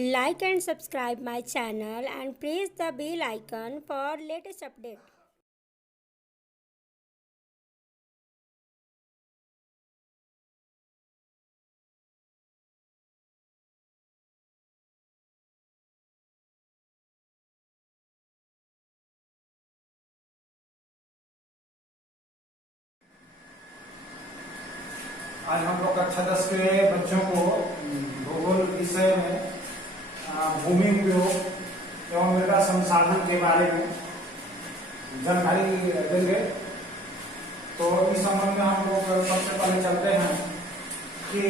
Like and subscribe my channel and press the bell icon for latest update. आज हम लोग कक्षा 10 के बच्चों को भूगोल विषय में भूमि उपयोग एवं मृदा संसाधन के बारे में जानकारी देंगे। तो इस संबंध में हम लोग सबसे पहले चलते हैं कि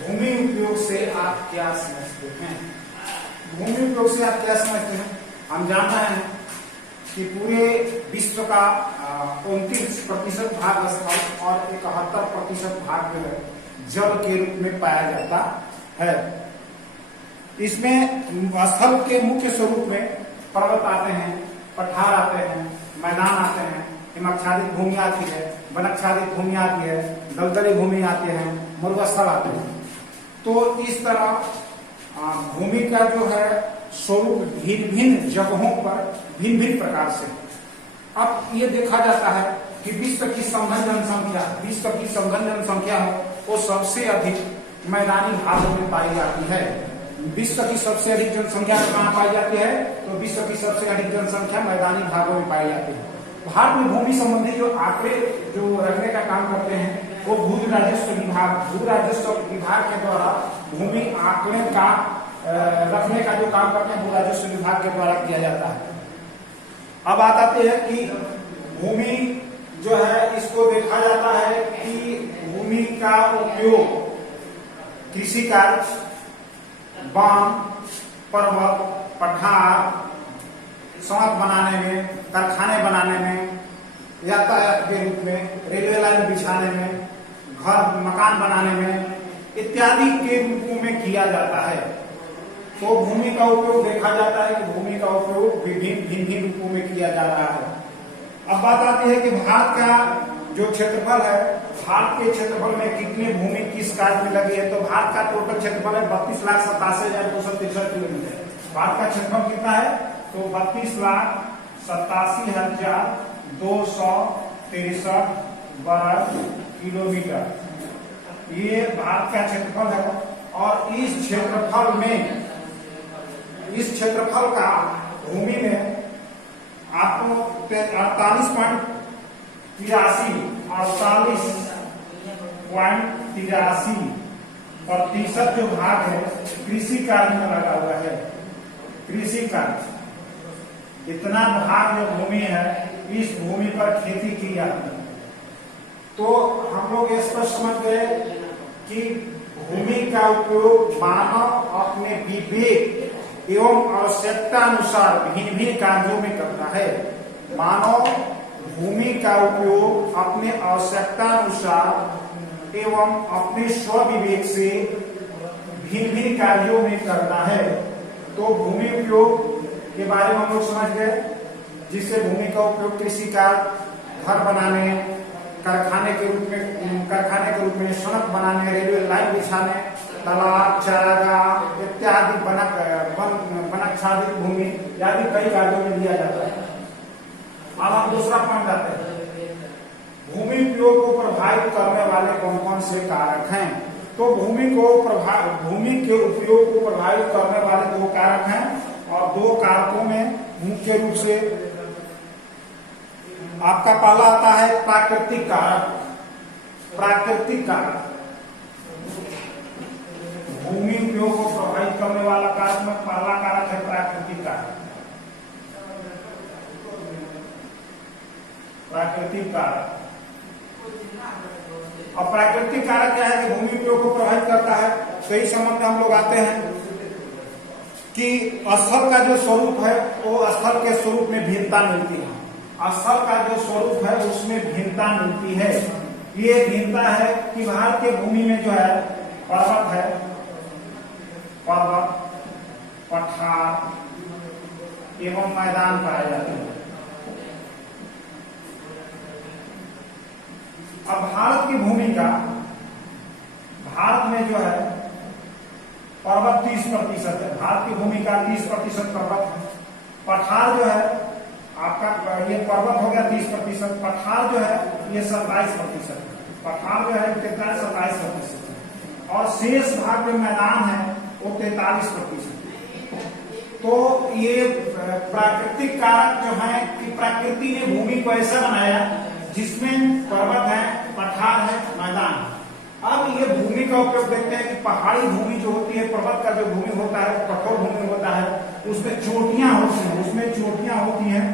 भूमि उपयोग से आप क्या समझते हैं। भूमि उपयोग से आप क्या समझते हैं? हम जानना है कि पूरे विश्व का 29% भाग स्थल और 71% भाग जो है जल के रूप में पाया जाता है। इसमें स्थल के मुख्य स्वरूप में पर्वत आते हैं, पठार आते हैं, मैदान आते हैं, हिमाच्छादित भूमि आती है, वनाच्छादित भूमि आती है, दलदली भूमि आती है, मरुस्थल आते हैं। तो इस तरह भूमि का जो है स्वरूप भिन्न भिन्न जगहों पर भिन्न भिन्न प्रकार से। अब ये देखा जाता है कि विश्व की सघन जनसंख्या है वो सबसे अधिक मैदानी भागों में पाई जाती है। विश्व की सबसे अधिक जनसंख्या कहाँ पाई जाती है? तो विश्व की सबसे अधिक जनसंख्या मैदानी भागों में पाई जाती है। भारत में भूमि संबंधी जो आंकड़े जो रखने का काम करते हैं वो भू राजस्व विभाग के द्वारा भूमि आंकड़े का रखने का जो काम करते हैं भू राजस्व विभाग के द्वारा किया जाता है। अब बात आती है कि भूमि जो है इसको देखा जाता है कि भूमि का उपयोग कृषि कार्य, बांध, पर्वत, पठार, सड़क बनाने में, कारखाने बनाने में, यातायात के रूप में, रेलवे लाइन बिछाने में, घर मकान बनाने में इत्यादि के रूपों में किया जाता है। तो भूमि का उपयोग देखा जाता है कि भूमि का उपयोग विभिन्न रूपों में किया जा रहा है। अब बात आती है कि भारत का जो क्षेत्रफल है, भारत के क्षेत्रफल में कितनी भूमि किस कार्य में लगी है। तो भारत का टोटल क्षेत्रफल है 32,87,263 किलोमीटर। भारत का क्षेत्रफल कितना है? तो 32,87,263 वर्ग किलोमीटर ये भारत का क्षेत्रफल है। और इस क्षेत्रफल का भूमि में आपको 48.83% जो भाग है कृषि कार्य में लगा हुआ है। कृषि कार्य इतना भाग जो भूमि है इस भूमि पर खेती की जाती है। तो हम लोग स्पष्ट समझ गए कि भूमि का उपयोग मानव अपने विवेक एवं आवश्यकता अनुसार भिन्न भिन्न कार्यों में करता है। मानव भूमि का उपयोग अपने आवश्यकता अनुसार एवं अपने स्वविवेक से भिन्न भिन्न कार्यों में करता है। तो भूमि उपयोग के बारे में हम लोग समझ गए, जिससे भूमि का उपयोग कृषि कार्य, घर बनाने, कारखाने के रूप में सड़क बनाने, रेलवे लाइन बिछाने, तालाब, चारागाह इत्यादि वनाच्छादित भूमि आदि कई कार्यों में लिया जाता है। अब हम दूसरा पॉइंट आते हैं, भूमि उपयोग को प्रभावित करने वाले कौन कौन से कारक हैं। तो भूमि के उपयोग को प्रभावित करने वाले दो कारक हैं और दो कारकों में मुख्य रूप से आपका पहला आता है प्राकृतिक कारक। प्राकृतिक कारक भूमि उपयोग को प्रभावित करने वाला कारक में पहला कारक है प्राकृतिक कारक। प्राकृतिक कारक और प्राकृतिक कारक क्या है कि भूमि उपयोग को प्रभावित करता है। तो इस संबंध में हम लोग आते हैं कि स्थल का जो स्वरूप है वो स्थल के स्वरूप में भिन्नता मिलती है। स्थल का जो स्वरूप है उसमें भिन्नता मिलती है। ये भिन्नता है कि भारत के भूमि में जो है पर्वत है, पर्वत, पठार एवं मैदान पाए जाते हैं। अब भारत की भूमि का भारत में जो है पर्वत 30% है, भारत की भूमि का 30% पर्वत है। पठार जो है आपका, ये पर्वत हो गया 30%, पठार जो है ये 27%, पठार जो है कितना है 27%, और शेष भाग जो मैदान है वो 43%। तो ये प्राकृतिक कारक जो है कि प्रकृति ने भूमि को ऐसा बनाया जिसमें पर्वत है, पठार है, मैदान है। अब ये भूमि का उपयोग देखते हैं कि पहाड़ी भूमि जो होती है, पर्वत का जो भूमि होता है कठोर भूमि होता है, उसमें चोटियां होती हैं, उसमें चोटियां होती हैं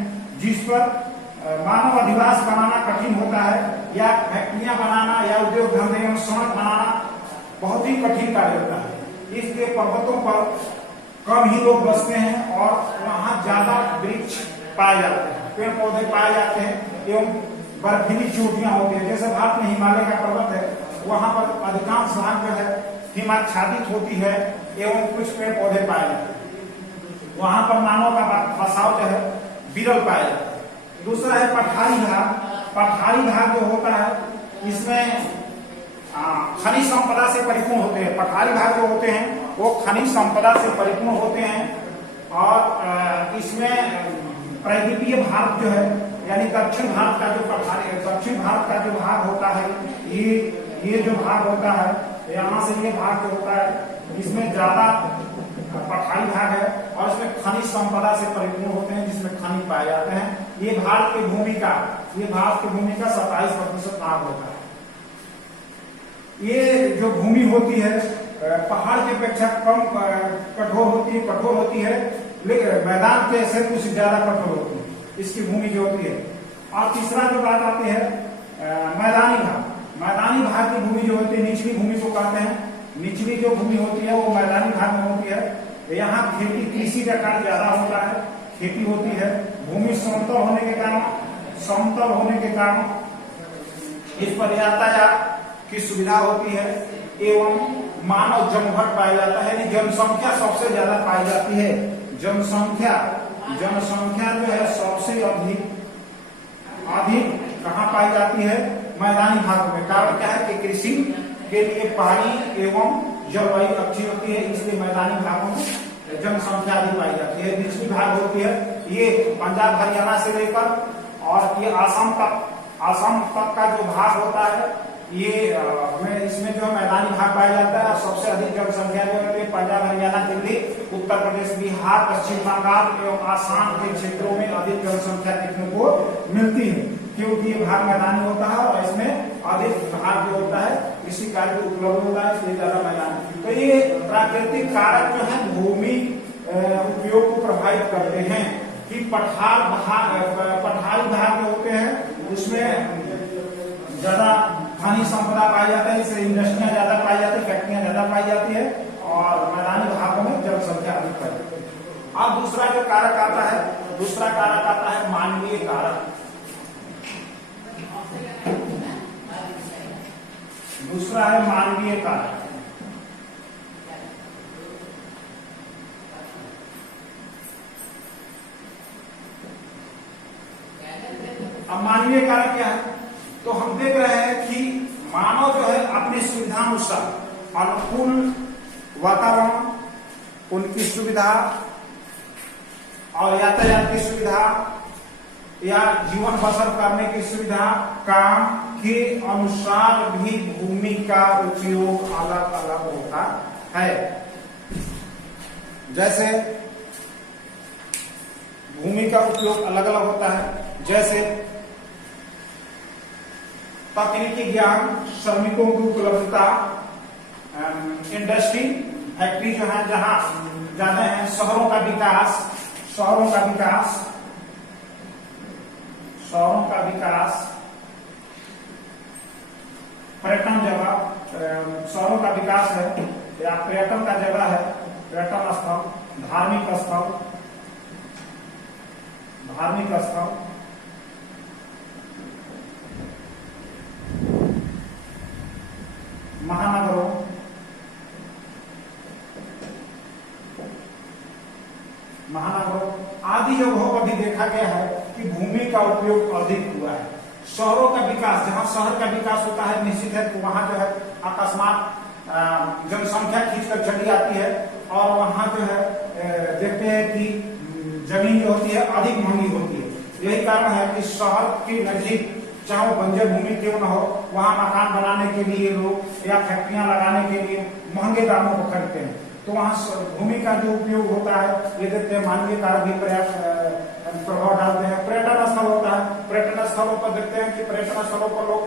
जिस पर मानव अधिवास बनाना कठिन होता है, या फैक्ट्रियां बनाना या उद्योग धंधे एवं सड़क बनाना बहुत ही कठिन कार्य होता है। इसलिए पर्वतों पर कम ही लोग बसते हैं और वहां ज्यादा वृक्ष पाए जाते हैं, पेड़ पौधे पाए जाते हैं एवं बर्फीली चोटियां होती है। जैसे भारत में हिमालय का पर्वत है, वहां पर अधिकांश भाग जो है हिमाच्छादित होती है एवं कुछ पेड़ पौधे पाए जाते हैं। वहां पर मानव का बसाव जो है विरल पाया जाता है। दूसरा है पठारी भाग। पठारी भाग जो होता है इसमें खनिज संपदा से परिपूर्ण होते हैं। पठारी भाग जो होते हैं वो खनिज संपदा से परिपूर्ण होते हैं, और इसमें प्रायद्वीपीय भारत जो है यानी दक्षिण भारत का जो पठारी, दक्षिण भारत का जो भाग होता है, ये जो भाग होता है, यहाँ से ये भाग जो होता है इसमें ज्यादा पठारी भाग है और इसमें खनिज संपदा से परिपूर्ण होते हैं जिसमें खनिज पाए जाते हैं। ये भारत की भूमि का 27% भाग होता है। ये जो भूमि होती है पहाड़ की अपेक्षा कम कठोर होती है, लेकिन मैदान के से कुछ ज्यादा कठोर होती है इसकी भूमि जो होती है। और तीसरा जो बात आती है मैदानी भाग। मैदानी भाग की भूमि जो होती है निचली भूमि को कहते हैं। निचली जो भूमि होती है वो मैदानी भाग में होती है। यहाँ खेती कृषि का कार्य ज्यादा होता है, खेती होती है। भूमि समतल होने के कारण इस पर यातायात की सुविधा होती है एवं मानव जमघट पाया जाता है, यानी जनसंख्या सबसे ज्यादा पाई जाती है। जनसंख्या जो है सबसे अधिक कहाँ पाई जाती है? मैदानी भागों में। कारण क्या है कि कृषि के लिए पानी एवं जलवायु अच्छी होती है, इसलिए मैदानी भागों में जनसंख्या अधिक पाई जाती है। निचली भाग होती है ये पंजाब हरियाणा से लेकर और ये आसाम तक का जो भाग होता है, ये इसमें जो मैदानी भाग पाया जाता है। और सबसे अधिक जनसंख्या जो है पंजाब हरियाणा दिल्ली उत्तर प्रदेश बिहार पश्चिम बंगाल एवं आसाम के क्षेत्रों में अधिक जनसंख्या देखने को मिलती है, क्योंकि ये भाग मैदानी होता है और इसमें अधिक भाग जो होता है इसी कार्य को उपलब्ध होता है, इसलिए ज्यादा मैदानी। तो ये प्राकृतिक कारक जो है भूमि उपयोग को प्रभावित करते हैं कि पठारी भाग जो होते हैं उसमें ज्यादा खनिज संपदा पाई जाता है, इससे इंडस्ट्रियां ज्यादा पाई जाती है, फैक्ट्रियां ज्यादा पाई जाती है, और मैदानी भागों में जनसंख्या अधिक पाई जाती है। अब दूसरा जो कारक आता है मानवीय कारक। दूसरा है मानवीय कारक। अब मानवीय कारक क्या है? तो हम देख रहे हैं कि मानव जो है अपनी सुविधानुसार अनुकूल वातावरण, उनकी सुविधा और यातायात की सुविधा या जीवन बसर करने की सुविधा, काम के अनुसार भी भूमि का उपयोग अलग अलग होता है। जैसे भूमि का उपयोग अलग अलग होता है, जैसे तकनीकी ज्ञान, श्रमिकों की उपलब्धता, इंडस्ट्री फैक्ट्री जो है जहां ज्यादा है, शहरों का विकास, पर्यटन जगह, शहरों का विकास है या पर्यटन का जगह है, पर्यटन स्थल, धार्मिक स्थल, महानगरों, आदि जगहों पर भी देखा गया है कि भूमि का उपयोग अधिक हुआ है। शहरों का विकास, जहां शहर का विकास होता है निश्चित है तो वहां जो है अकस्मात जनसंख्या खींचकर चली आती है और वहाँ जो है देखते हैं कि जमीन जो होती है अधिक महंगी होती है। यही कारण है कि शहर के नजदीक चाहे बंजर भूमि क्यों न हो, वहाँ मकान बनाने के लिए लोग या फैक्ट्रियां लगाने के लिए महंगे दामों को खरीदते हैं। तो वहाँ भूमि का जो उपयोग होता है ये देखते हैं मानवीय कारक भी पर्याप्त प्रभाव डालते हैं। पर्यटन स्थल होता है, पर्यटन स्थलों पर देखते हैं कि पर्यटन स्थलों पर लोग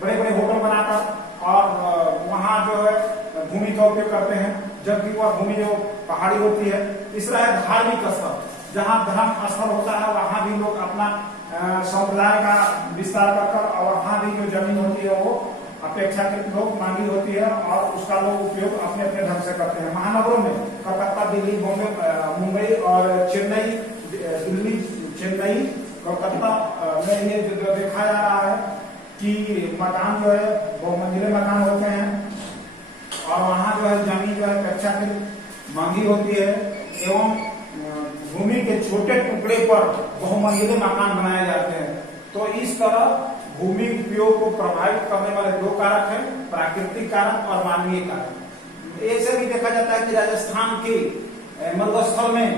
बड़े बड़े होटल बनाकर और वहाँ जो है भूमि का उपयोग करते हैं, जबकि वह भूमि जो पहाड़ी होती है। तीसरा है धार्मिक स्थल, जहाँ धर्म स्थल होता है वहाँ भी लोग अपना संप्रदाय का विस्तार कर और वहाँ भी जो जमीन होती है वो अपेक्षाकृत लोग मांगी होती है और उसका लोग उपयोग अपने अपने ढंग से करते हैं। महानगरों में कलकत्ता, दिल्ली, बॉम्बे, मुंबई और चेन्नई, दिल्ली, चेन्नई, कोलकाता में ये जो देखा जा रहा है कि मकान जो है वो मंजिले मकान होते हैं और वहाँ जो है जमीन जो है अपेक्षाकृत महंगी होती है एवं भूमि के छोटे टुकड़े पर बहुमंजिले मकान बनाए जाते हैं। तो इस तरह भूमि उपयोग को प्रभावित करने वाले दो कारक हैं, प्राकृतिक कारक और मानवीय कारक। ऐसे भी देखा जाता है कि राजस्थान के मरुस्थल में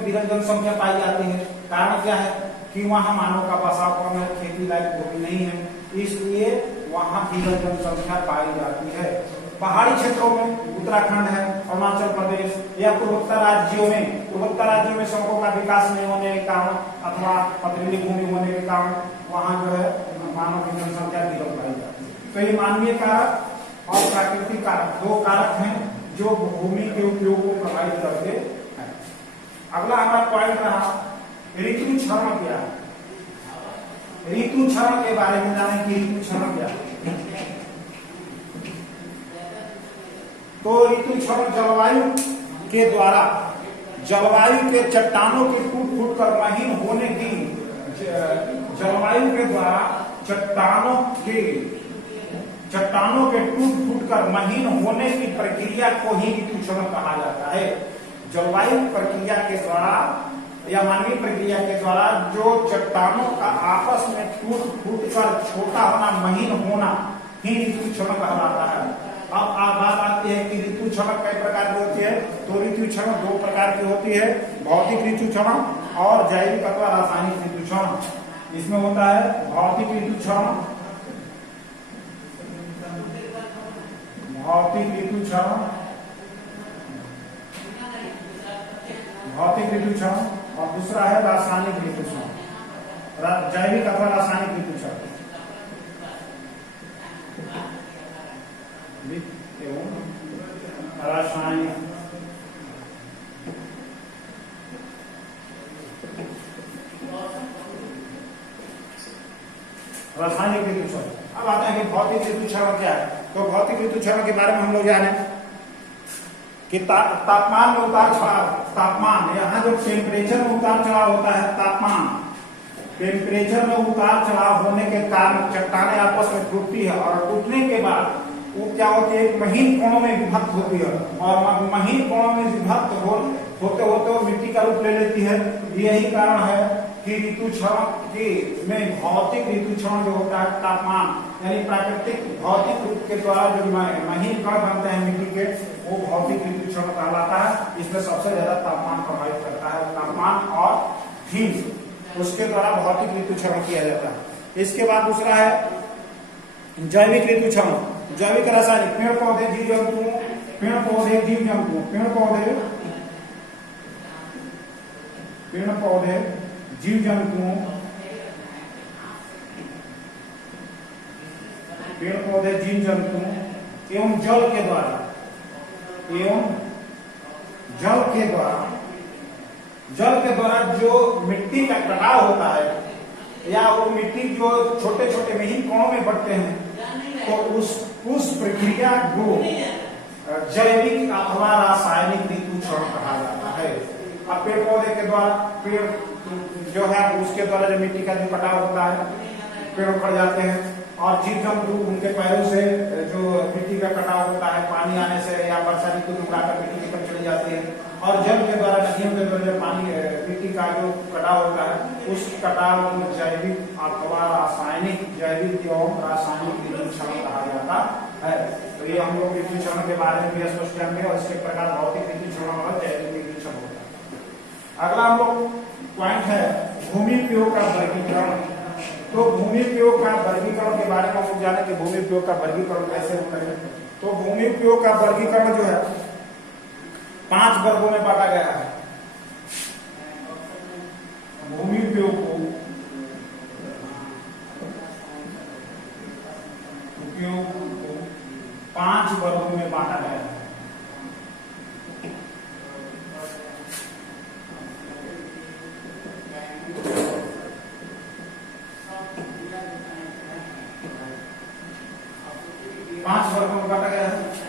विरल जनसंख्या पाई जाती है। कारण क्या है कि वहाँ मानव का बसाव कम है, खेती लायक भूमि नहीं है, इसलिए वहाँ विरल जनसंख्या पाई जाती है। पहाड़ी क्षेत्रों में उत्तराखंड है, अरुणाचल प्रदेश या पूर्वोत्तर राज्यों में सड़कों का विकास नहीं होने के कारण अथवा पथरीली भूमि होने के कारण वहाँ जो है मानव की जनसंख्या गिर पाई जाती है। तो ये मानवीय कारक और प्राकृतिक कारक दो कारक हैं जो भूमि के उपयोग को प्रभावित करते हैं। अगला हमारा पॉइंट रहा ऋतु क्षरण क्या है। ऋतु क्षरण के बारे में जाने की ऋतु क्षरण क्या है। तो ऋतु क्षरण जलवायु के चट्टानों के टूट फूट कर महीन होने की जलवायु के द्वारा चट्टानों के टूट फूट कर महीन होने की प्रक्रिया को ही ऋतु क्षरण कहा जाता है। जलवायु प्रक्रिया के द्वारा या मानवीय प्रक्रिया के द्वारा जो चट्टानों का आपस में टूट फूट कर छोटा होना, महीन होना ही ऋतु क्षरण कहलाता है। अब बात आती है कि ऋतु क्षरण कई प्रकार की होती है। तो ऋतु क्षरण दो प्रकार की होती है, भौतिक ऋतु क्षरण और जैविक अथवा रासायनिक ऋतु क्षरण। इसमें होता है भौतिक ऋतु क्षरण और दूसरा है रासायनिक ऋतु क्षरण, जैविक अथवा रासायनिक ऋतु क्षरण। रासायनिक ऋतु क्षरण। अब आते हैं कि भौतिक ऋतु क्षरण क्या है। तो भौतिक ऋतु क्षरण के बारे में हम लोग जाने कि तापमान में उतार चढ़ाव, तापमान यहाँ जो टेम्परेचर में उतार चढ़ाव होता है, तापमान टेम्परेचर में उतार चढ़ाव होने के कारण चट्टानें आपस में टूटती है और टूटने के बाद वो क्या होती है, महीन कोणों में विभक्त होती है और महीन कोणों में विभक्त होते होते मिट्टी का रूप ले लेती है। यही कारण है कि ऋतु क्षरण में भौतिक ऋतु क्षरण जो होता है तापमान यानी प्राकृतिक भौतिक रूप के द्वारा जो महीन कण बनते हैं मिट्टी के, वो भौतिक ऋतु क्षरण कहलाता है। इसमें सबसे ज्यादा तापमान प्रभावित करता है, तापमान और हीट, उसके द्वारा भौतिक ऋतु क्षरण किया जाता है। इसके बाद दूसरा है जैविक ऋतु क्षरण। जैविक रासायनिक पेड़ पौधे जीव जंतु एवं जल के द्वारा जो मिट्टी का कटाव होता है या वो मिट्टी जो छोटे छोटे महीन कणों में बढ़ते हैं, तो उस प्रक्रिया को जैविक अथवा रासायनिक ऋतु क्षरण कहा जाता है। अब पेड़ पौधे के द्वारा पेड़ जो है उसके द्वारा जो मिट्टी का जो कटाव होता है, पेड़ उखड़ जाते हैं और जीव जंतु उनके पैरों से जो मिट्टी का कटाव होता है, पानी आने से या वर्षा ऋतु में उड़ाकर मिट्टी निकल चली जाती है और जल के द्वारा नदियों के द्वारा जो पानी मिट्टी का जो कटाव होता है, उस कटाव को जैविक अथवा रासायनिक ऋतु क्षरण कहा जाता है। है। तो ये हम लोग पृथ्वी क्षरण के बारे में भी स्पष्ट जानेंगे और इसके प्रकार भौतिक पृथ्वी क्षरण और जैविक पृथ्वी क्षरण होता है। अगला हम लोग पॉइंट है भूमि उपयोग का वर्गीकरण। तो भूमि उपयोग का वर्गीकरण के बारे में हम लोग जाने कि भूमि उपयोग का वर्गीकरण कैसे होता है। तो भूमि उपयोग का वर्गीकरण जो है 5 वर्गों में बांटा गया है। भूमि उपयोग को 5 वर्गों में बांटा गया है।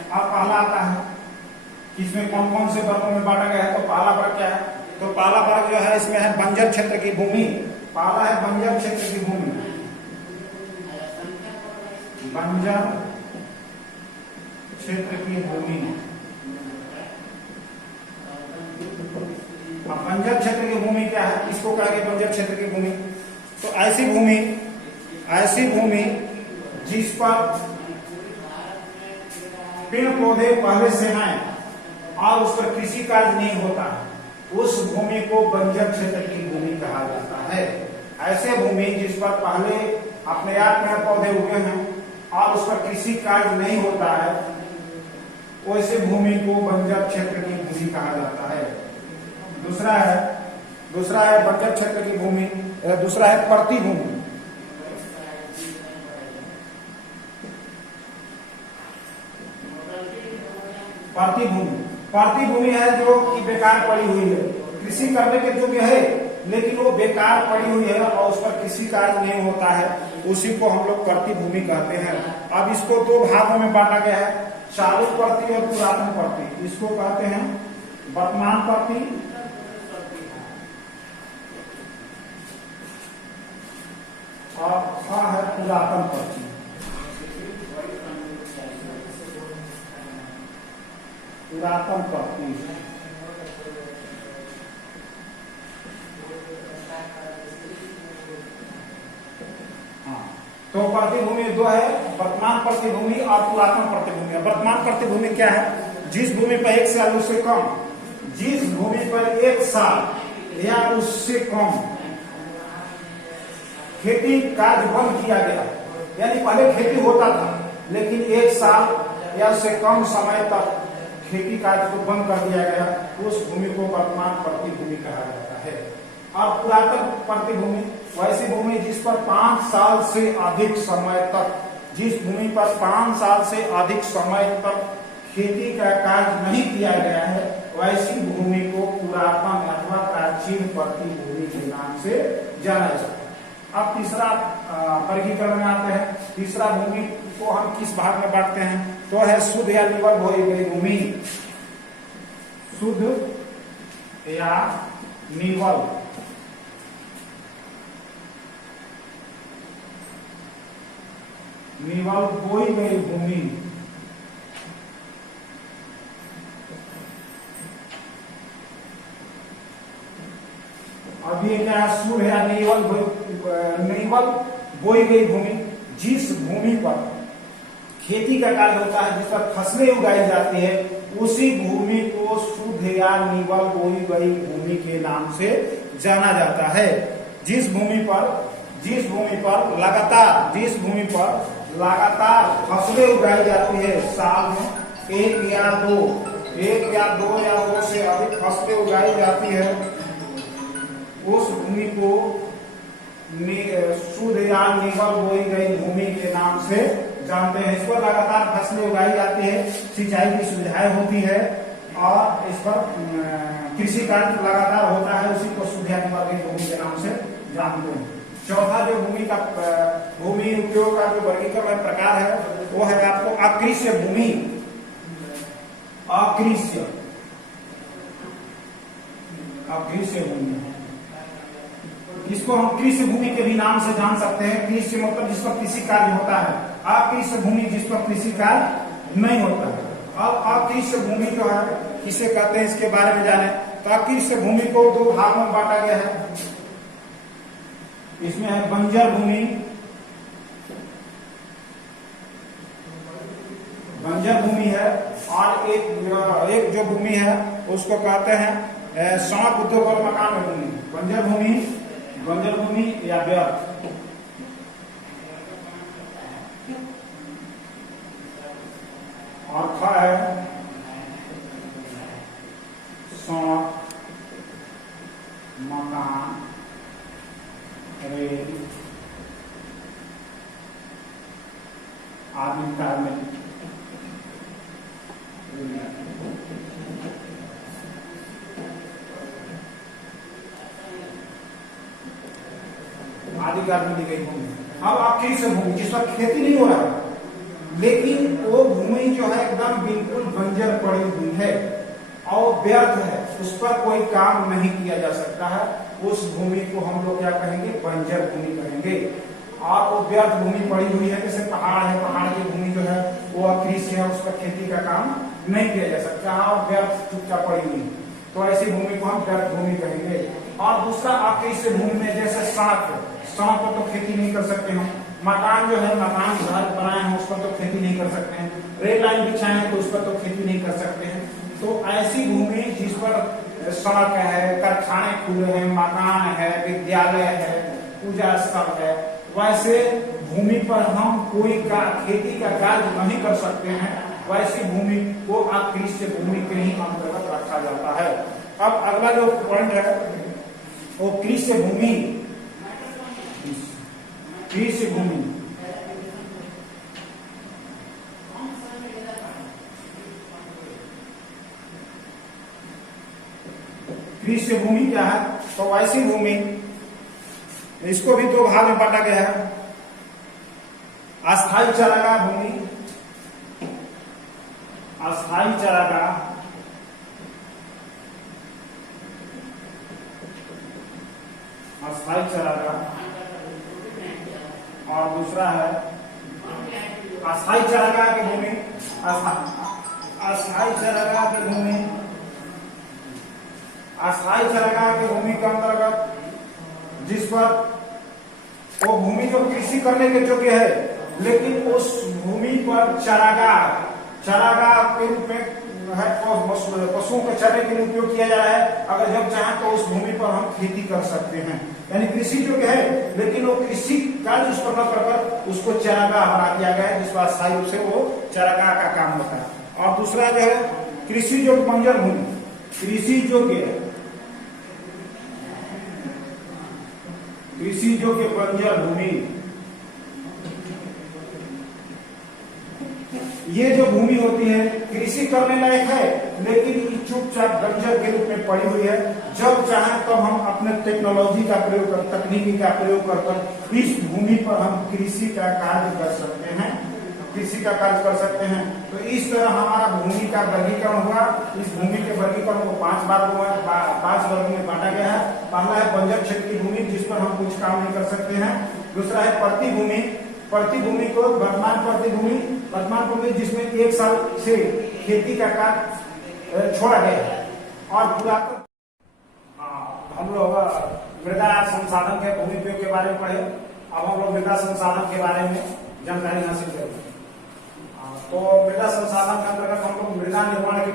अब पहला आता है कि इसमें कौन कौन से वर्गों में बांटा गया है। तो पहला वर्ग क्या है? तो पहला वर्ग जो है इसमें है बंजर क्षेत्र की भूमि। पहला है बंजर क्षेत्र की भूमि। बंजर क्षेत्र की भूमि। अब बंजर क्षेत्र की भूमि क्या है? इसको कहेंगे बंजर क्षेत्र की भूमि। तो ऐसी भूमि जिस पर पेड़ पौधे पहले से हैं और उस पर कृषि कार्य नहीं होता, उस भूमि को बंजर क्षेत्र की भूमि कहा जाता है। ऐसे भूमि जिस पर पहले अपने आप पेड़ पौधे उगे हैं और उस पर कृषि कार्य नहीं होता है, वैसे भूमि को बंजर क्षेत्र की भूमि कहा जाता है। दूसरा है बंजर क्षेत्र की भूमि। दूसरा है परती भूमि। परती भूमि है जो कि बेकार पड़ी हुई है, कृषि करने के योग्य है लेकिन वो बेकार पड़ी हुई है और उस पर कृषि कार्य नहीं होता है, उसी को हम लोग परती भूमि कहते हैं। अब इसको 2 भागों में बांटा गया है, चालू परती और पुरातन परती। इसको कहते हैं वर्तमान परती और है पुरातन परती। पुरातन परती तो प्रतिभूमि 2 है, वर्तमान प्रतिभूमि और पुरातन प्रतिभूमि। वर्तमान प्रतिभूमि क्या है? जिस भूमि पर 1 साल उससे कम, जिस भूमि पर 1 साल या उससे कम खेती कार्य बंद किया गया, यानी पहले खेती होता था लेकिन 1 साल या उससे कम समय तक खेती कार्य को बंद कर दिया गया, उस भूमि को वर्तमान प्रतिभूमि कहा जाता है। और पुरातन प्रतिभूमि वैसी भूमि जिस पर 5 साल से अधिक समय तक, जिस भूमि पर 5 साल से अधिक समय तक खेती का कार्य नहीं किया गया है, वैसी भूमि को पुरातन अथवा प्राचीन प्रतिभूमि के नाम से जाना जाता है। अब तीसरा वर्गीकरण में आते हैं। तीसरा भूमि को हम किस भाग में बांटते हैं? तो है शुद्ध या निवल बोई गई भूमि। शुद्ध या निवल बोई गई भूमि। अब ये क्या है? शुद्ध या निवल बोई गई भूमि। जिस भूमि पर खेती का कार्य होता है, जिस पर फसलें उगाई जाती है, उसी भूमि को शुद्ध या निवल बोई गई भूमि के नाम से जाना जाता है। जिस भूमि पर लगातार फसलें उगाई जाती है, साल में 1 या 2 या 2 से अधिक फसलें उगाई जाती है, उस भूमि को शुद्ध या निवल बोई गई भूमि के नाम से जानते हैं। इस पर लगातार फसलें उगाई जाती है, सिंचाई की सुविधाएं होती है और इस पर कृषि कार्य लगातार होता है, उसी को शुद्ध या निवल गई भूमि के नाम से जानते हैं। चौथा जो भूमि उपयोग का जो वर्गीकरण प्रकार है वो है आपको अकृष्य भूमि। अकृष्य भूमि, इसको हम कृषि भूमि के भी नाम से जान सकते हैं। कृषि मतलब जिस पर कृषि कार्य होता है, अकृष्य भूमि जिस पर कृषि कार्य नहीं होता है। अब अकृष्य भूमि जो है किसे कहते हैं, इसके बारे में जाने। तो अकृष्य भूमि को 2 भागों में बांटा गया है। इसमें है बंजर भूमि बंजर भूमि है, और एक जो भूमि है उसको कहते हैं सड़क, उद्योग और मकान भूमि। बंजर भूमि या व्यर्थ। और ख है सड़क, मकान, रेल आदि कार्य में दी गई भूमि। अब आखिरी से भूमि जिस पर खेती नहीं हो रहा है, लेकिन वो भूमि जो है एकदम बिल्कुल बंजर पड़ी हुई है और व्यर्थ है, उस पर कोई काम नहीं किया जा सकता है, उस भूमि को हम लोग क्या कहेंगे? बंजर भूमि कहेंगे। और वो व्यर्थ भूमि पड़ी हुई है, जैसे पहाड़ है, पहाड़ की भूमि जो है वो अकृषि है, उस पर खेती का काम नहीं किया जा सकता और व्यर्थ चुपचाप पड़ी हुई है, तो ऐसी भूमि को हम व्यर्थ भूमि कहेंगे। और दूसरा अकृषि भूमि में जैसे सड़क पर तो खेती नहीं कर सकते हम, मकान जो है, मकान घर बनाए हैं, उस पर तो खेती नहीं कर सकते हैं, रेल लाइन बिछाए हैं तो उस पर तो खेती नहीं कर सकते हैं। तो ऐसी भूमि जिस पर सड़क है, कारखाने खुले हैं, मकान है, विद्यालय है, पूजा स्थल है, वैसे भूमि पर हम कोई खेती का कार्य नहीं कर सकते हैं, वैसी भूमि को अकृषि भूमि के ही अंतर्गत रखा जाता है। अब अगला जो पॉइंट है वो कृषि भूमि। कृषि भूमि कृषि भूमि क्या है? तो वैसी भूमि, इसको भी दो भाग में बांटा गया है। अस्थायी चारागाह भूमि, अस्थायी चारागाह, अस्थायी चारागाह, और दूसरा है अस्थायी चारागाह की भूमि। अस्थायी चारागाह की भूमि, अस्थायी चारागाह की भूमि के अंतर्गत जिस पर वो भूमि जो कृषि करने के योग्य है, लेकिन उस भूमि पर चारागाह के रूप में है, पशुओं के चरने के लिए उपयोग किया जा रहा है। अगर जब चाहें तो उस भूमि पर हम खेती कर सकते हैं, यानी कृषि योग्य है, लेकिन वो कृषि कार्य उस पर न कर उसको चारागाह बना दिया गया है, जिस पर स्थायी रूप से वो चारागाह का काम होता है। और दूसरा जो है कृषि योग्य बंजर भूमि, कृषि योग्य बंजर भूमि, ये जो भूमि होती है कृषि करने लायक है, लेकिन चुपचाप बंजर के रूप में पड़ी हुई है। जब चाहे तब हम अपने टेक्नोलॉजी का प्रयोग कर, तकनीकी का प्रयोग कर इस भूमि पर हम कृषि का कार्य कर सकते हैं, कृषि का कार्य कर सकते हैं। तो इस तरह हमारा भूमि का वर्गीकरण हुआ। इस भूमि के वर्गीकरण को 5 वर्ग में बांटा गया है। पहला है बंजर क्षेत्र की भूमि, जिस पर हम कुछ काम नहीं कर सकते हैं। दूसरा है प्रतिभूमि को वर्तमान प्रतिभूमि जिसमें 1 साल से खेती का कार्य छोड़ा गया है। और पुरातन हम लोग मृदा संसाधन के भूमि उपयोग के बारे में पढ़े। अब हम लोग मृदा संसाधन के बारे में जानकारी हासिल करेंगे। तो मृदा संसाधन के अंतर्गत हम लोग मृदा निर्माण की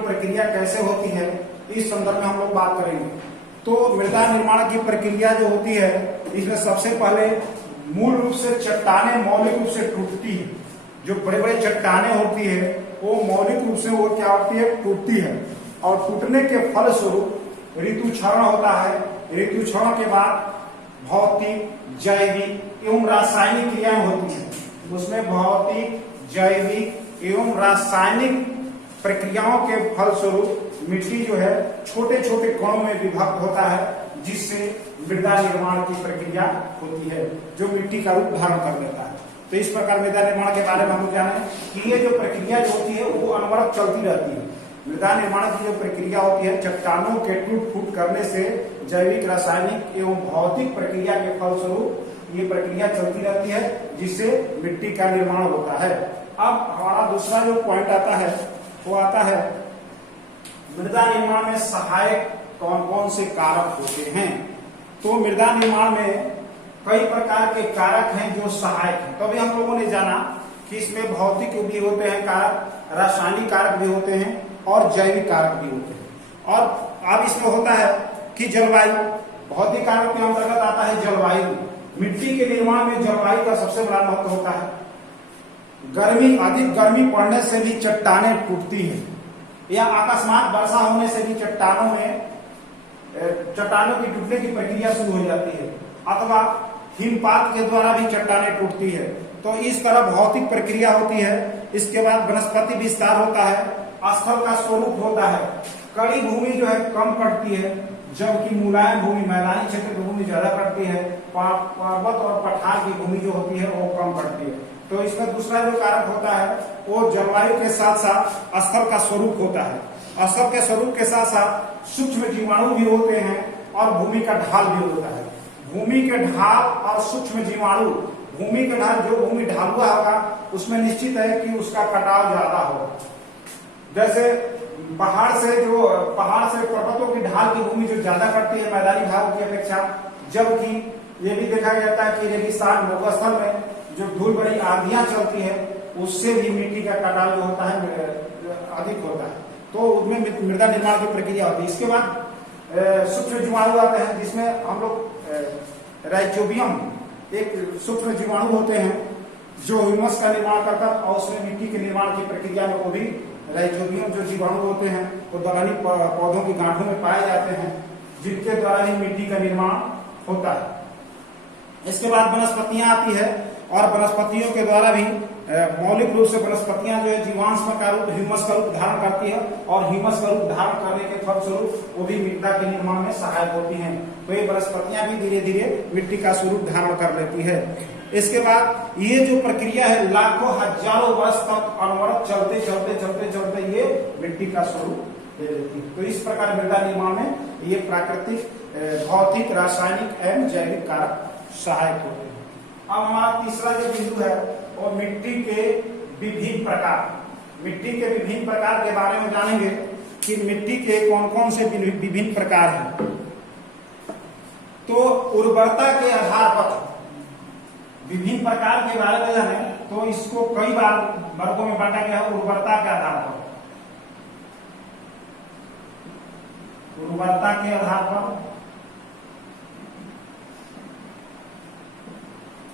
प्रक्रिया कैसे होती है, इस संदर्भ में हम लोग बात करेंगे। तो मृदा निर्माण की प्रक्रिया जो होती है, इसमें सबसे पहले मूल रूप से चट्टानें मौलिक रूप से टूटती है। जो बड़े बड़े चट्टानें होती है वो मौलिक रूप से वो क्या होती है? टूटती है। और टूटने के फलस्वरूप ऋतुक्षरण होता है। ऋतुक्षरण के बाद भौतिक, जैविक एवं रासायनिक क्रियाएं होती हैं। उसमें भौतिक, जैविक एवं रासायनिक प्रक्रियाओं के फलस्वरूप मिट्टी जो है छोटे छोटे कणों में विभक्त होता है, जिससे मृदा निर्माण की प्रक्रिया होती है, जो मिट्टी का रूप धारण कर लेता है। तो इस प्रकार मृदा निर्माण के बारे में हम जाने कि ये जो प्रक्रिया जो होती है वो अनवरत चलती रहती है। मृदा निर्माण की जो प्रक्रिया होती है, चट्टानों के टूट फूट करने से जैविक, रासायनिक एवं भौतिक प्रक्रिया के फलस्वरूप ये प्रक्रिया चलती रहती है, जिससे मिट्टी का निर्माण होता है। अब हमारा दूसरा जो पॉइंट आता है वो आता है मृदा निर्माण में सहायक कौन कौन से कारक होते हैं। तो मृदा निर्माण में कई प्रकार के कारक हैं जो सहायक हैं। तभी हम लोगों ने जाना कि इसमें भौतिक भी होते हैं कारक, रासायनिक कारक भी होते हैं और जैविक कारक भी होते हैं। और अब इसमें होता है कि जलवायु, भौतिक कारक के अंतर्गत आता है जलवायु। मिट्टी के निर्माण में जलवायु का सबसे बड़ा महत्व होता है। गर्मी, अधिक गर्मी पड़ने से भी चट्टानें टूटती हैं, या अकस्मात वर्षा होने से भी चट्टानों की टूटने की प्रक्रिया शुरू हो जाती है, अथवा हिमपात के द्वारा भी चट्टानें टूटती है। तो इस तरह भौतिक प्रक्रिया होती है। इसके बाद वनस्पति विस्तार होता है, स्थल का स्वरूप होता है। कड़ी भूमि जो है कम पड़ती है, जबकि मुलायम भूमि, मैदानी क्षेत्र की भूमि ज्यादा पड़ती है। पर्वत और पठार की भूमि जो होती है वो कम पड़ती है। तो इसमें दूसरा जो कारक होता है वो जलवायु के साथ साथ स्थल का स्वरूप होता है। स्थल के स्वरूप के साथ साथ सूक्ष्म जीवाणु भी होते हैं और भूमि का ढाल भी होता है। भूमि के ढाल और सूक्ष्म जीवाणु, भूमि के ढाल, जो भूमि ढालुआ होगा उसमें निश्चित है कि उसका कटाव ज्यादा होगा। जैसे पहाड़ से पर्वतों की ढाल की भूमि जो ज्यादा कटती है मैदानी भागों की अपेक्षा, जबकि ये भी देखा जाता है कि रेगिस्तान भूस्थल में जो धूल भरी आंधियां चलती है उससे भी मिट्टी का कटाव जो होता है अधिक होता है। तो उसमें मृदा निर्माण की प्रक्रिया होती है। इसके बाद सूक्ष्म जीवाणु आते हैं, जिसमें हम लोग राइजोबियम एक सूक्ष्म जीवाणु होते हैं जो ह्यूमस का निर्माण करता है, और उसमें मिट्टी के निर्माण की प्रक्रिया में वो भी राइजोबियम जो जीवाणु होते हैं वो दलहनी पौधों की गांठों में पाए जाते हैं, जिनके द्वारा ही मिट्टी का निर्माण होता है। इसके बाद वनस्पतियां आती है, और वनस्पतियों के द्वारा भी मौलिक रूप से वनस्पतियां जो है जीवांश का रूप, ह्यूमस का रूप धारण करती है, और ह्यूमस का रूप धारण करने के फलस्वरूप वो भी मृदा के निर्माण में सहायक होती हैं। तो ये वनस्पतियां भी धीरे धीरे मिट्टी का स्वरूप धारण कर लेती है। इसके बाद ये जो प्रक्रिया है लाखों हजारों वर्ष तक अनवरत चलते चलते चलते चलते ये मिट्टी का स्वरूप ले लेती है। तो इस प्रकार मृदा निर्माण में ये प्राकृतिक, भौतिक, रासायनिक एवं जैविक कारक सहायक होते हैं। अब हमारा तीसरा जो बिंदु है वो मिट्टी के विभिन्न प्रकार। मिट्टी के विभिन्न प्रकार के बारे में जानेंगे कि मिट्टी के कौन कौन से विभिन्न प्रकार हैं। तो उर्वरता के आधार पर विभिन्न प्रकार के बारे में जाने तो इसको कई बार वर्गों में बांटा गया है। उर्वरता के आधार पर, उर्वरता के आधार पर,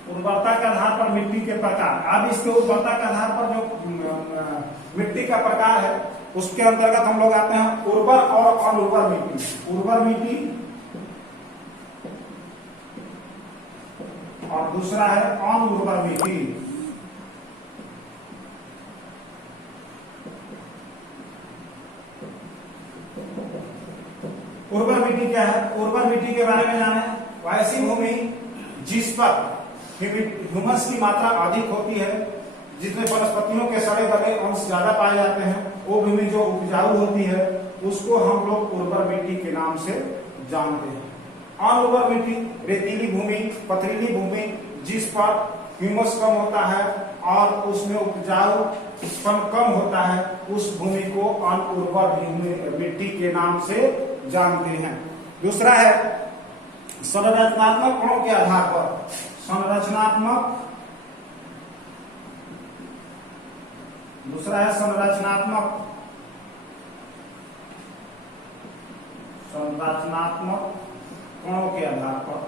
उर्वरता के आधार पर मिट्टी के प्रकार। अब इसके उर्वरता के आधार पर जो मिट्टी का प्रकार है उसके अंतर्गत हम लोग आते हैं उर्वर और अनुर्वर मिट्टी। उर्वर मिट्टी और दूसरा है अनुर्वर मिट्टी। उर्वर मिट्टी क्या है? उर्वर मिट्टी के बारे में जाने, वैसी भूमि जिस पर ह्यूमस की मात्रा अधिक होती है, जिसमें वनस्पतियों के सड़े गले अंश ज्यादा पाए जाते हैं, वो भूमि जो उपजाऊ होती है उसको हम लोग उर्वर मिट्टी के नाम से जानते हैं। अनुर्वर मिट्टी रेतीली भूमि, पथरीली भूमि जिस पर ह्यूमस कम होता है और उसमें उपजाऊपन कम होता है, उस भूमि को अनुर्वर मिट्टी के नाम से जानते हैं। दूसरा है संरचनात्मक गुणों के आधार पर, दूसरा है संरचनात्मक गुणों के आधार पर।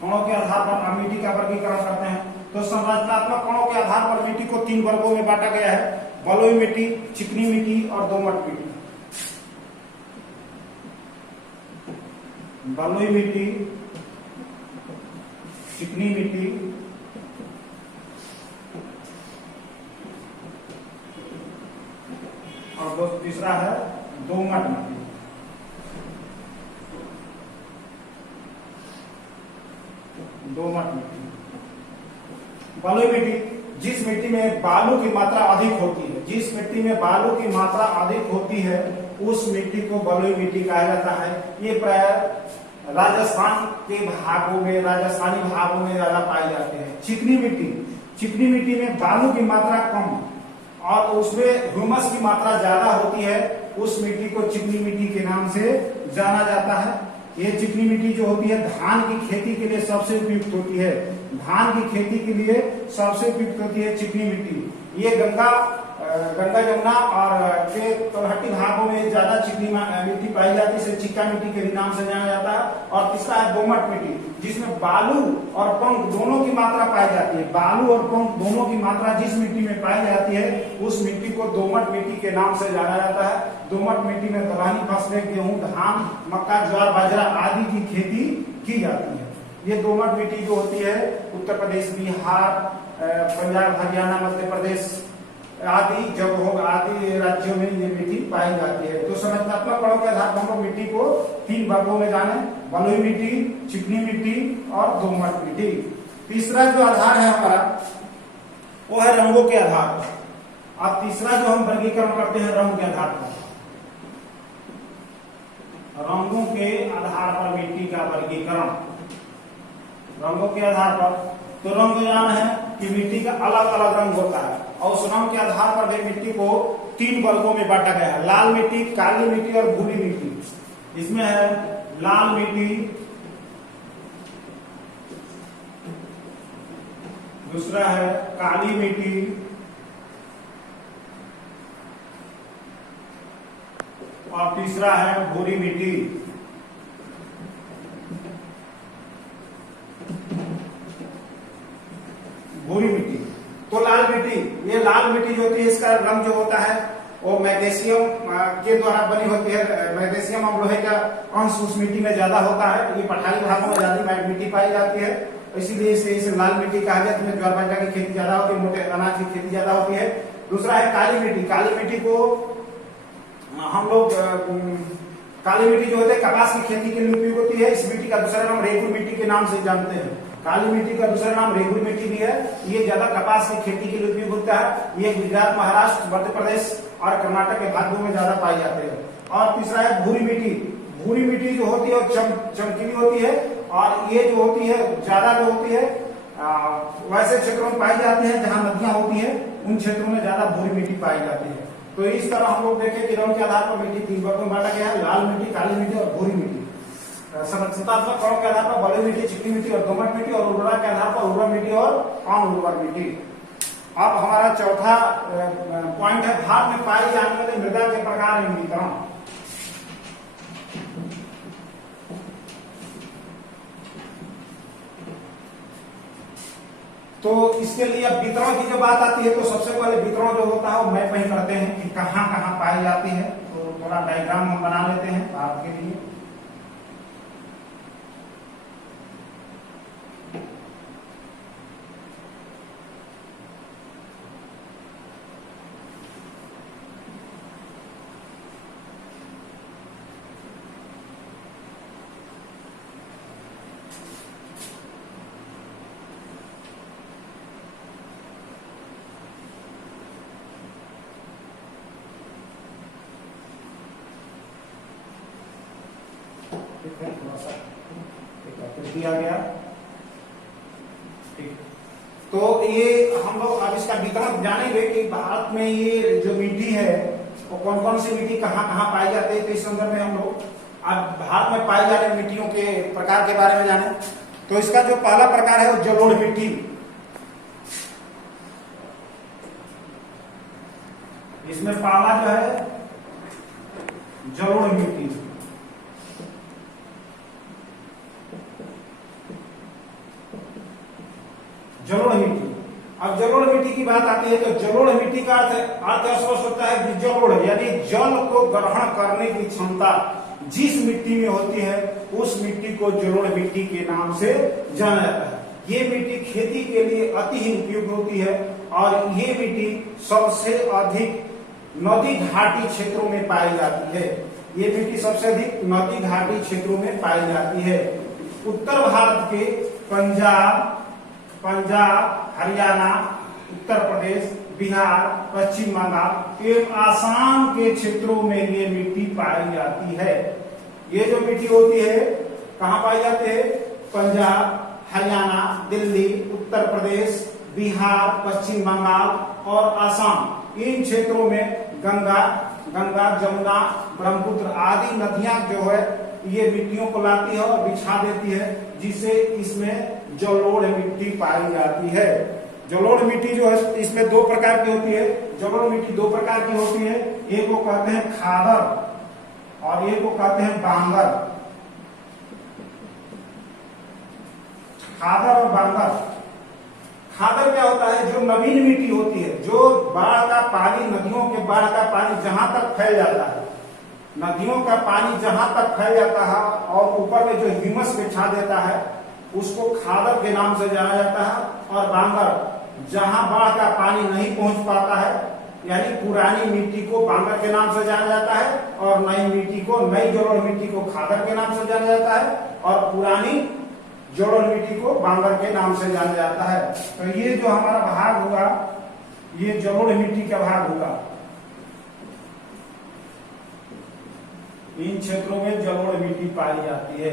गुणों के आधार पर हम मिट्टी का वर्गीकरण करते हैं। तो संरचनात्मक गुणों के आधार पर मिट्टी को 3 वर्गों में बांटा गया है: बलुई मिट्टी, चिकनी मिट्टी और दोमट मिट्टी। बलुई मिट्टी, चिकनी मिट्टी और तीसरा है दोमट मिट्टी। दोमट मिट्टी, बलुई मिट्टी जिस मिट्टी में बालू की मात्रा अधिक होती है, जिस मिट्टी में बालू की मात्रा अधिक होती है उस मिट्टी को बलुई मिट्टी कहा जाता है। ये प्राय राजस्थान के भागों में, राजस्थानी भागों में ज्यादा पाई जाते हैं। चिकनी मिट्टी, चिकनी मिट्टी में बालू की मात्रा कम और उसमें ह्यूमस की मात्रा ज्यादा होती है, उस मिट्टी को चिकनी मिट्टी के नाम से जाना जाता है। ये चिकनी मिट्टी जो होती है धान की खेती के लिए सबसे उपयुक्त होती है। धान की खेती के लिए सबसे उपयुक्त होती है चिकनी मिट्टी। ये गंगा जमुना और के तलहटी भागों में ज्यादा चिकनी मिट्टी पाई जाती है, इसे चिक्का मिट्टी के भी नाम से जाना जाता है। और तीसरा है दोमट मिट्टी, जिसमें बालू और पंख दोनों की मात्रा पाई जाती है। बालू और पंख दोनों की मात्रा जिस मिट्टी में पाई जाती है उस मिट्टी को दोमट मिट्टी के नाम से जाना जाता है। दोमट मिट्टी में दलहनी फसलें, गेहूं, धान, मक्का, ज्वार, बाजरा आदि की खेती की जाती है। ये दोमट मिट्टी जो होती है उत्तर प्रदेश, बिहार, पंजाब, हरियाणा, मध्य प्रदेश आदि जगहों आदि राज्यों में ये मिट्टी पाई जाती है। तो संरचनात्मक गुणों के आधार पर हम लोग मिट्टी को 3 वर्गों में जाने, बलुई मिट्टी, चिकनी मिट्टी और दोमट मिट्टी। तीसरा जो आधार है हमारा वो है रंगों के आधार पर। अब तीसरा जो हम वर्गीकरण करते हैं रंग के आधार पर, रंगों के आधार पर मिट्टी का वर्गीकरण। रंगों के आधार पर तो रंग जान है कि मिट्टी का अलग अलग रंग होता है और उस रंग के आधार पर भी मिट्टी को 3 वर्गों में बांटा गया है, लाल मिट्टी, काली मिट्टी और भूरी मिट्टी। इसमें है लाल मिट्टी, दूसरा है काली मिट्टी और तीसरा है भूरी मिट्टी। भूरी मिट्टी तो लाल मिट्टी, ये लाल मिट्टी जो होती है इसका रंग जो होता है वो मैग्नीशियम के द्वारा बनी होती है। मैग्नीशियम और लोहे का अंश उस मिट्टी में ज्यादा होता है। ये पठारी भागों में ज्यादा मिट्टी पाई जाती है, इसीलिए इसे लाल मिट्टी कहा गया। इसमें ज्वार बाजरा की खेती ज्यादा होती है, मोटे अनाज की खेती ज्यादा होती है। दूसरा है काली मिट्टी। काली मिट्टी को हम लोग काली मिट्टी जो होती है कपास की खेती के लिए उपयोग होती है। इस मिट्टी का दूसरा नाम रेगुर मिट्टी के नाम से जानते हैं। काली मिट्टी का दूसरा नाम रेगुर मिट्टी भी है। ये ज्यादा कपास की खेती के लिए उपयोग होता है। ये गुजरात, महाराष्ट्र, मध्य प्रदेश और कर्नाटक के भागों में ज्यादा पाए जाते हैं। और तीसरा है भूरी मिट्टी। भूरी मिट्टी जो होती है चमकीली होती है और ये जो होती है ज्यादा जो होती है वैसे क्षेत्रों में पाई जाती है जहां नदियां होती है, उन क्षेत्रों में ज्यादा भूरी मिट्टी पाई जाती है। तो इस तरह हम लोग देखें कि रंग के आधार पर मिट्टी 3 वर्गों में बांटा गया है, लाल मिट्टी, काली मिट्टी और भूरी मिट्टी। संरचनात्मक गुणों के आधार पर बलुई मिट्टी, चिकनी मिट्टी और दोमट मिट्टी, और उर्वरता के आधार पर उर्वर मिट्टी और अनउर्वर मिट्टी। अब हमारा चौथा पॉइंट है भारत में पाई जाने वाली मृदा के प्रकार निम्नीकरण। तो इसके लिए अब वितरण की जब बात आती है तो सबसे पहले वितरण जो होता है वो मैप में करते हैं कि कहां कहां पाई जाती है। तो थोड़ा डायग्राम हम बना लेते हैं आपके लिए। थोड़ा सा दिया गया, ठीक। तो ये हम लोग अब इसका वितरण जानेंगे कि भारत में ये जो मिट्टी है वो कौन कौन सी मिट्टी कहाँ कहाँ पाई जाती है। तो इस संदर्भ में हम लोग अब भारत में पाई जा रही मिट्टियों के प्रकार के बारे में जाने। तो इसका जो पहला प्रकार है वो जलोढ़ मिट्टी। इसमें पहला जो है जलोढ़ मिट्टी। जलोढ़ मिट्टी। अब जलोढ़ मिट्टी की बात आती है तो जलोढ़ मिट्टी का अर्थ स्पष्ट होता है कि जलोढ़ यानी जल को ग्रहण करने की क्षमता जिस मिट्टी में होती है उस मिट्टी को जलोढ़ मिट्टी के नाम से जाना जाता है। ये मिट्टी खेती के लिए अति ही उपयुक्त होती है और ये मिट्टी सबसे अधिक नदी घाटी क्षेत्रों में पाई जाती है। ये मिट्टी सबसे अधिक नदी घाटी क्षेत्रों में पाई जाती है। उत्तर भारत के पंजाब, हरियाणा, उत्तर प्रदेश, बिहार, पश्चिम बंगाल एवं आसाम के क्षेत्रों में ये मिट्टी पाई जाती है। ये जो मिट्टी होती है कहाँ पाई जाती है? पंजाब, हरियाणा, दिल्ली, उत्तर प्रदेश, बिहार, पश्चिम बंगाल और आसाम, इन क्षेत्रों में गंगा, जमुना, ब्रह्मपुत्र आदि नदियां जो है ये मिट्टियों को लाती है और बिछा देती है, जिससे इसमें जलोढ़ मिट्टी पाई जाती है। जलोढ़ मिट्टी जो है इसमें दो प्रकार की होती है। जलोढ़ मिट्टी दो प्रकार की होती है, एक को कहते हैं खादर और एक को कहते हैं बांगर। खादर और बांगर। खादर क्या होता है? जो नवीन मिट्टी होती है, जो बाढ़ का पानी, नदियों के बाढ़ का पानी जहां तक फैल जाता है, नदियों का पानी जहां तक फैल जाता है और ऊपर में जो ह्यूमस बिछा देता है, उसको खादर के नाम से जाना जाता है। और बांगर, जहां बाढ़ का पानी नहीं पहुंच पाता है, यानी पुरानी मिट्टी को बांगर के नाम से जाना जाता है और नई मिट्टी को, नई जलोढ़ मिट्टी को खादर के नाम से जाना जाता है और पुरानी जलोढ़ मिट्टी को बांगर के नाम से जाना जाता है। तो ये जो हमारा भाग होगा, ये जलोढ़ मिट्टी का भाग होगा। इन क्षेत्रों में जलोढ़ मिट्टी पाई जाती है।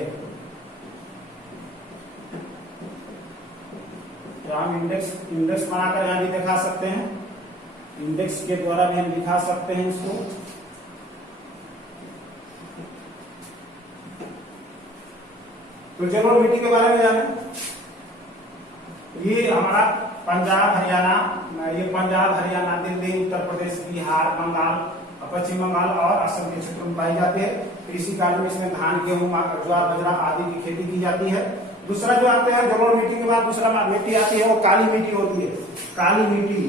तो हम इंडेक्स बनाकर यहां भी दिखा सकते हैं, इंडेक्स के द्वारा भी हम दिखा सकते हैं इसको। तो जलोढ़ मिट्टी के बारे में जाने, ये हमारा पंजाब हरियाणा, ये पंजाब हरियाणा, दिल्ली, उत्तर प्रदेश, बिहार, बंगाल, पश्चिम बंगाल और असम के क्षेत्र में पाई जाती है। कृषि कार्य में इसमें धान, गेहूं, ज्वार, बाजरा आदि की खेती की जाती है। दूसरा जो आते हैं जलोढ़ मिट्टी के बाद दूसरा मिट्टी आती है, वो काली मिट्टी होती है। काली मिट्टी,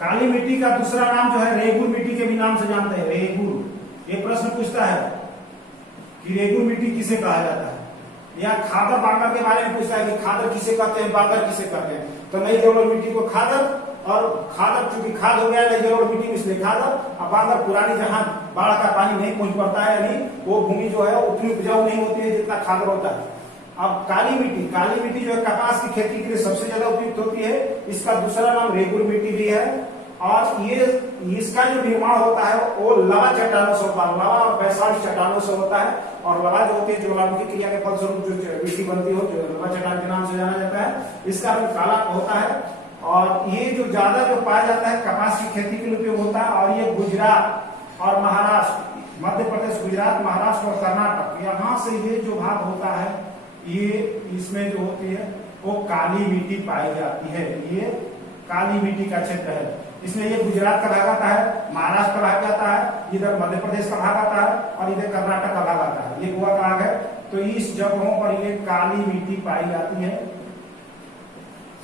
काली मिट्टी का दूसरा नाम जो है रेगुर मिट्टी के भी नाम से जानते हैं। रेगुर, ये प्रश्न पूछता है कि रेगुर मिट्टी किसे कहा जाता है, या खादर बांगर के बारे में पूछता है कि खादर किसे कहते हैं, बांगर किसे कहते हैं। तो नई जलोढ़ मिट्टी को खादर, और खादर चूंकि खाद हो गया नई जलोढ़ मिट्टी में, इसलिए खादर। और बांगर पुरानी, जहां बाढ़ का पानी नहीं पहुंच पाता है, यानी वो भूमि जो है उतनी उपजाऊ नहीं होती है जितना खादर होता है। अब काली मिट्टी, काली मिट्टी जो है कपास की खेती के लिए सबसे ज्यादा उपयुक्त होती है। इसका दूसरा नाम रेगुर मिट्टी भी है। और ये इसका जो निर्माण होता है वो लवा चट्टानों से होता है, लवा और बैसाल्ट चट्टानों से होता है। और लवा जो होती है, ज्वालामुखी क्रिया के फलस्वरूप जो मिट्टी बनती हो, जो लवा चट्टान के नाम से जाना जाता है, इसका रंग काला होता है। और ये जो ज्यादा जो पाया जाता है कपास की खेती के लिए उपयोग होता है। और ये गुजरात और महाराष्ट्र, मध्य प्रदेश, गुजरात, महाराष्ट्र और कर्नाटक, यहाँ से ये जो भाग होता है, ये इसमें जो होती है वो काली मिट्टी पाई जाती है। ये काली मिट्टी का क्षेत्र है। इसमें ये गुजरात का भाग आता है, महाराष्ट्र का भाग आता है, इधर मध्य प्रदेश का भाग आता है और इधर कर्नाटक का भाग आता है। ये गोवा का भाग है। तो इस जगहों पर ये काली मिट्टी पाई जाती है,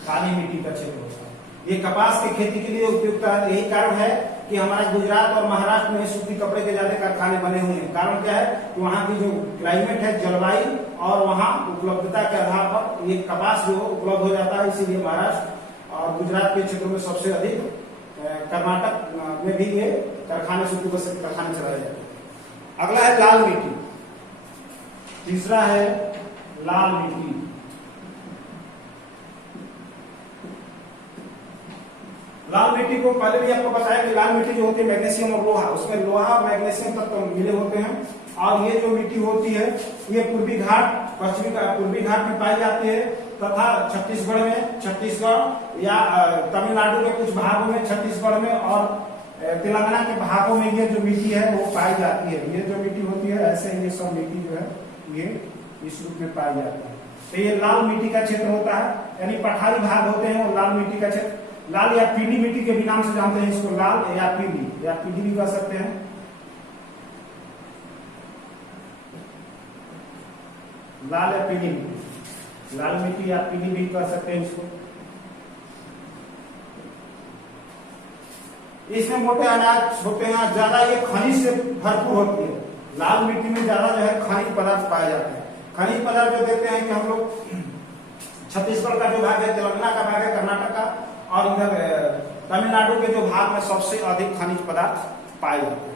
काली मिट्टी का क्षेत्र होता है। ये कपास की खेती के लिए उपयुक्त है। यही कारण है कि हमारा गुजरात और महाराष्ट्र में सूती कपड़े के ज्यादा कारखाने बने हुए हैं। कारण क्या है कि वहाँ की जो क्लाइमेट है, जलवायु, और वहाँ उपलब्धता के आधार पर ये कपास जो उपलब्ध हो जाता है। इसीलिए महाराष्ट्र और गुजरात के क्षेत्रों में सबसे अधिक, कर्नाटक में भी ये कारखाने, सूती वस्त्र के कारखाने चलाए जाते हैं। अगला है लाल मिट्टी। तीसरा है लाल मिट्टी। लाल मिट्टी को पहले भी आपको बताया कि लाल मिट्टी जो होती है मैग्नीशियम और लोहा, उसमें लोहा और मैग्नीशियम तत्व मिले होते हैं। और ये जो मिट्टी होती है ये पूर्वी घाट, पूर्वी घाट में पाई जाती है तथा छत्तीसगढ़ में, छत्तीसगढ़ या तमिलनाडु के कुछ भागों में, छत्तीसगढ़ में और तेलंगाना के भागों में ये जो मिट्टी है वो पाई जाती है। ये जो मिट्टी होती है, ऐसे ये सब मिट्टी जो है ये इस रूप में पाई जाती है। तो ये लाल मिट्टी का क्षेत्र होता है, यानी पठारी भाग होते हैं वो लाल मिट्टी का क्षेत्र। लाल या पीली मिट्टी के भी नाम से जानते हैं इसको, लाल या पीली भी कह सकते हैं। लाल या पीली मिट्टी, लाल मिट्टी या पीली भी कह सकते हैं इसको। इसमें मोटे अनाज होते हैं, ज्यादा ये खनिज से भरपूर होती है। लाल मिट्टी में ज्यादा जो है खनिज पदार्थ पाए जाते हैं। खनिज पदार्थ जो देते हैं कि हम लोग छत्तीसगढ़ का जो भाग है, तेलंगाना का भाग है, कर्नाटक का, और इधर तमिलनाडु के जो भाग में सबसे अधिक खनिज पदार्थ पाए जाते हैं।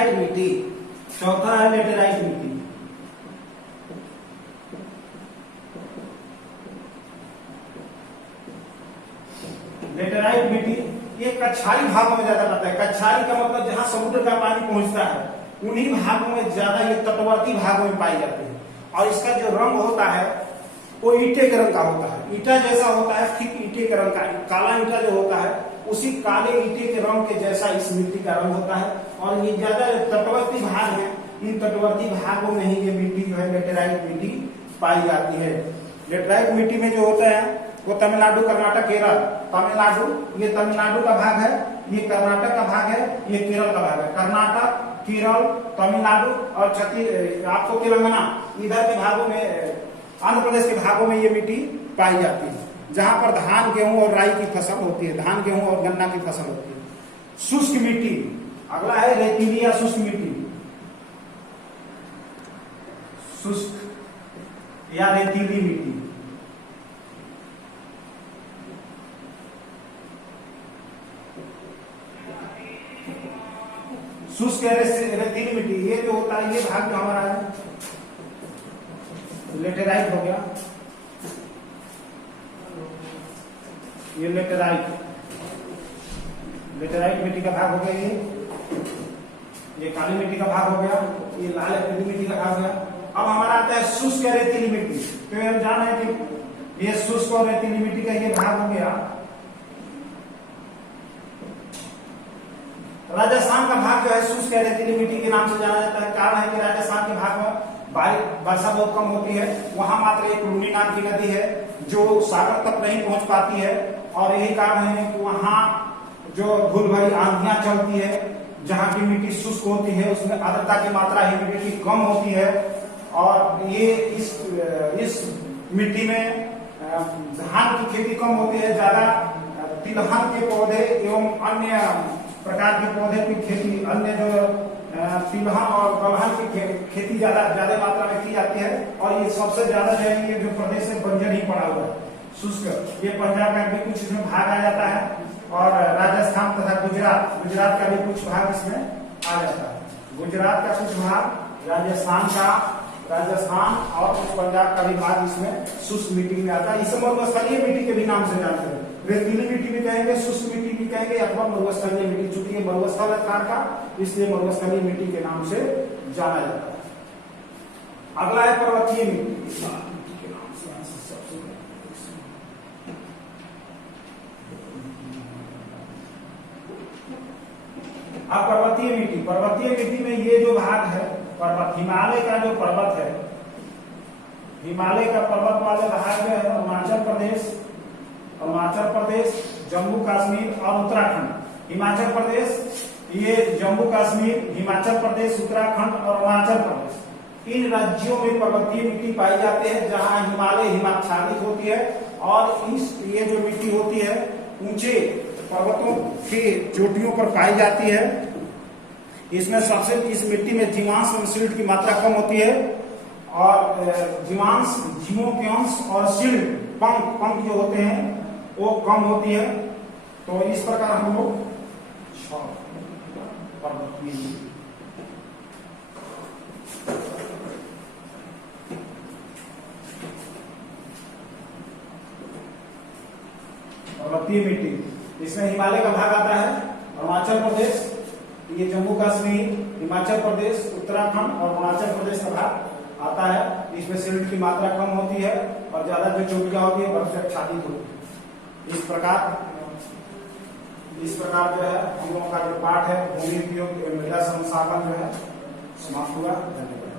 लेटेराइट मिट्टी। चौथा है लेटेराइट मिट्टी। लेटेराइट मिट्टी ये कछारी भागों में ज्यादा पाता है। कछारी का मतलब जहां समुद्र का पानी पहुंचता है उन्हीं भागों में ज्यादा, ये तटवर्ती भागों में पाई जाती है। और इसका जो रंग होता है वो ईंटे के रंग का होता है, ईंटा जैसा होता है, ठीक ईंटे के रंग का। काला ईंटा जो होता है उसी काले ईंटे के रंग के जैसा इस मिट्टी का रंग होता है। और ये ज्यादा तटवर्ती भाग है, इन तटवर्ती भागों में ही ये मिट्टी जो है लेटेराइट मिट्टी पाई जाती है। लेटेराइट मिट्टी में जो होता है वो तमिलनाडु, कर्नाटक, केरल। तमिलनाडु, ये तमिलनाडु का भाग है, ये कर्नाटक का भाग है, ये केरल का भाग है। कर्नाटक, केरल, तमिलनाडु और आपको तेलंगाना, इधर के भागों में, आंध्र प्रदेश के भागों में ये मिट्टी पाई जाती है, जहां पर धान, गेहूं और राई की फसल होती है, धान, गेहूं और गन्ना की फसल होती है। शुष्क मिट्टी, अगला है रेतीली या शुष्क मिट्टी। शुष्क या रेतीली मिट्टी। शुष्क रेतीली मिट्टी, ये जो होता है ये भाग जो हमारा है लेटेराइट हो गया, ये लेटेराइट मिट्टी का भाग हो गया। ये काली मिट्टी का भाग हो गया, ये लाल रेतीली मिट्टी का भाग हो गया। अब हमारा आता है शुष्क रेतीली मिट्टी। तो हम जान रहे हैं कि ये शुष्क और रेतीली मिट्टी का ये भाग हो गया। राजस्थान का भाग जो है शुष्क रेतीली मिट्टी के नाम से जाना जाता है। कारण है कि राजस्थान के भाग में वर्षा बहुत कम होती है, वहां मात्र एक लूनी नाम की नदी है जो सागर तक नहीं पहुंच पाती है। और यही कारण है कि वहां जो धूल भरी आंधियां चलती है, जहां की मिट्टी शुष्क होती है, उसमें आर्द्रता की मात्रा, ह्यूमिडिटी कम होती है। और ये इस मिट्टी में धान की खेती कम होती है, ज्यादा तिलहन के पौधे एवं अन्य प्रकार के पौधे की खेती, अन्य जो तिलहन और दलहन की खेती ज्यादा मात्रा में की जाती है। और ये सबसे ज्यादा जो है ये जो प्रदेश है बंजर ही पड़ा हुआ है, शुष्क। ये पंजाब का भी कुछ इसमें भाग आ जाता है, और राजस्थान तथा गुजरात का भी कुछ भाग इसमें आ जाता है। गुजरात का कुछ भाग, राजस्थान और पंजाब का भी भाग इसमें शुष्क मिट्टी में आता है। इसे मरुस्थलीय मिट्टी के भी नाम से जानते हैं। रेतीली मिट्टी भी कहेंगे, शुष्क मिट्टी भी कहेंगे, अथवा मरुस्थलीय मिट्टी। चूंकि ये मरुस्थल आकार का, इसलिए मरुस्थलीय मिट्टी के नाम से जाना जाता है। अगला है पर्वतीय मिट्टी। अब पर्वतीय मिट्टी में ये जो भाग है पर्वत, हिमालय का जो पर्वत है, हिमालय का पर्वत वाले भाग जो है अरुणाचल प्रदेश, जम्मू कश्मीर और उत्तराखंड। हिमाचल प्रदेश, ये जम्मू कश्मीर, हिमाचल प्रदेश, उत्तराखंड और अरुणाचल प्रदेश, इन राज्यों में पर्वतीय मिट्टी पाई जाती है, जहां हिमालय हिमाच्छादित होती है। और ये जो मिट्टी होती है ऊंचे पर्वतों की चोटियों पर पाई जाती है। इसमें इस मिट्टी में जीवांश और सिल्ट की मात्रा कम होती है। और जीवांश, जीवों के अंश और सिल्ट, पंख जो होते हैं वो कम होती है। तो इस प्रकार हम लोग पर्वतीय मिट्टी, इसमें हिमालय का भाग आता है, अरुणाचल प्रदेश, ये जम्मू कश्मीर, हिमाचल प्रदेश, उत्तराखंड और अरुणाचल प्रदेश का भाग आता है। इसमें सिल्ट की मात्रा कम होती है और ज्यादा जो चोटियां होती है बर्फ से आच्छादित होती है। इस प्रकार जो है हम लोगों का जो पाठ है भूमि उपयोग मृदा संसाधन जो है समाप्त हुआ। धन्यवाद।